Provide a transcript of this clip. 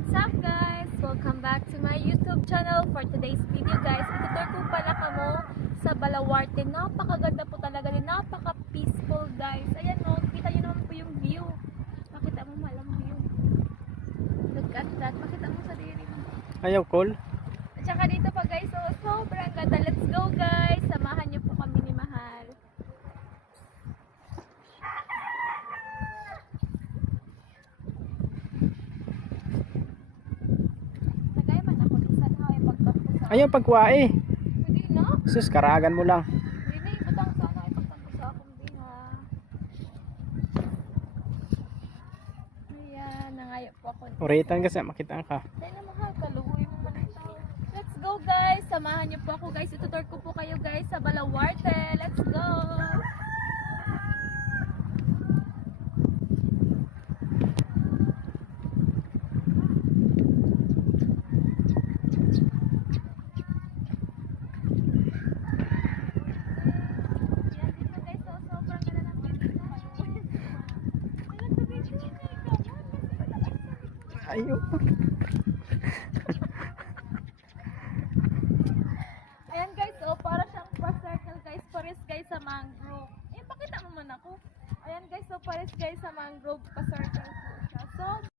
What's up guys? Welcome back to my YouTube channel. For today's video guys, itutur ko pala kamo sa Balawarte. Napakaganda po talaga din, napaka-peaceful guys. Ayan o, kita nyo naman po yung view. Makita mo malang view. Look at that, makita mo sa diri mo. Ayaw call. At saka dito pa guys, so sobrang ganda. Let's go guys, samahan nyo po kami ni Mahal. Ayaw pagkuwae. Hindi na. Sus, karagan mo lang. Hindi, butang sana ipagtanto sa akong biha. Ayan, nangayo po ako. Uritan kasi makita ka. Dahil na Mahal, kaluhoy mo man ang tao. Let's go guys, samahan niyo po ako guys. Itutur ko po kayo guys sa Balawarte. Let's go! Ayaw. Ayan guys, oh, para siyang pa-circle guys, pares guys sa mangrove. Eh, pakita mo man ako. Ayan guys, so pares guys sa mangrove, pa-circle po siya.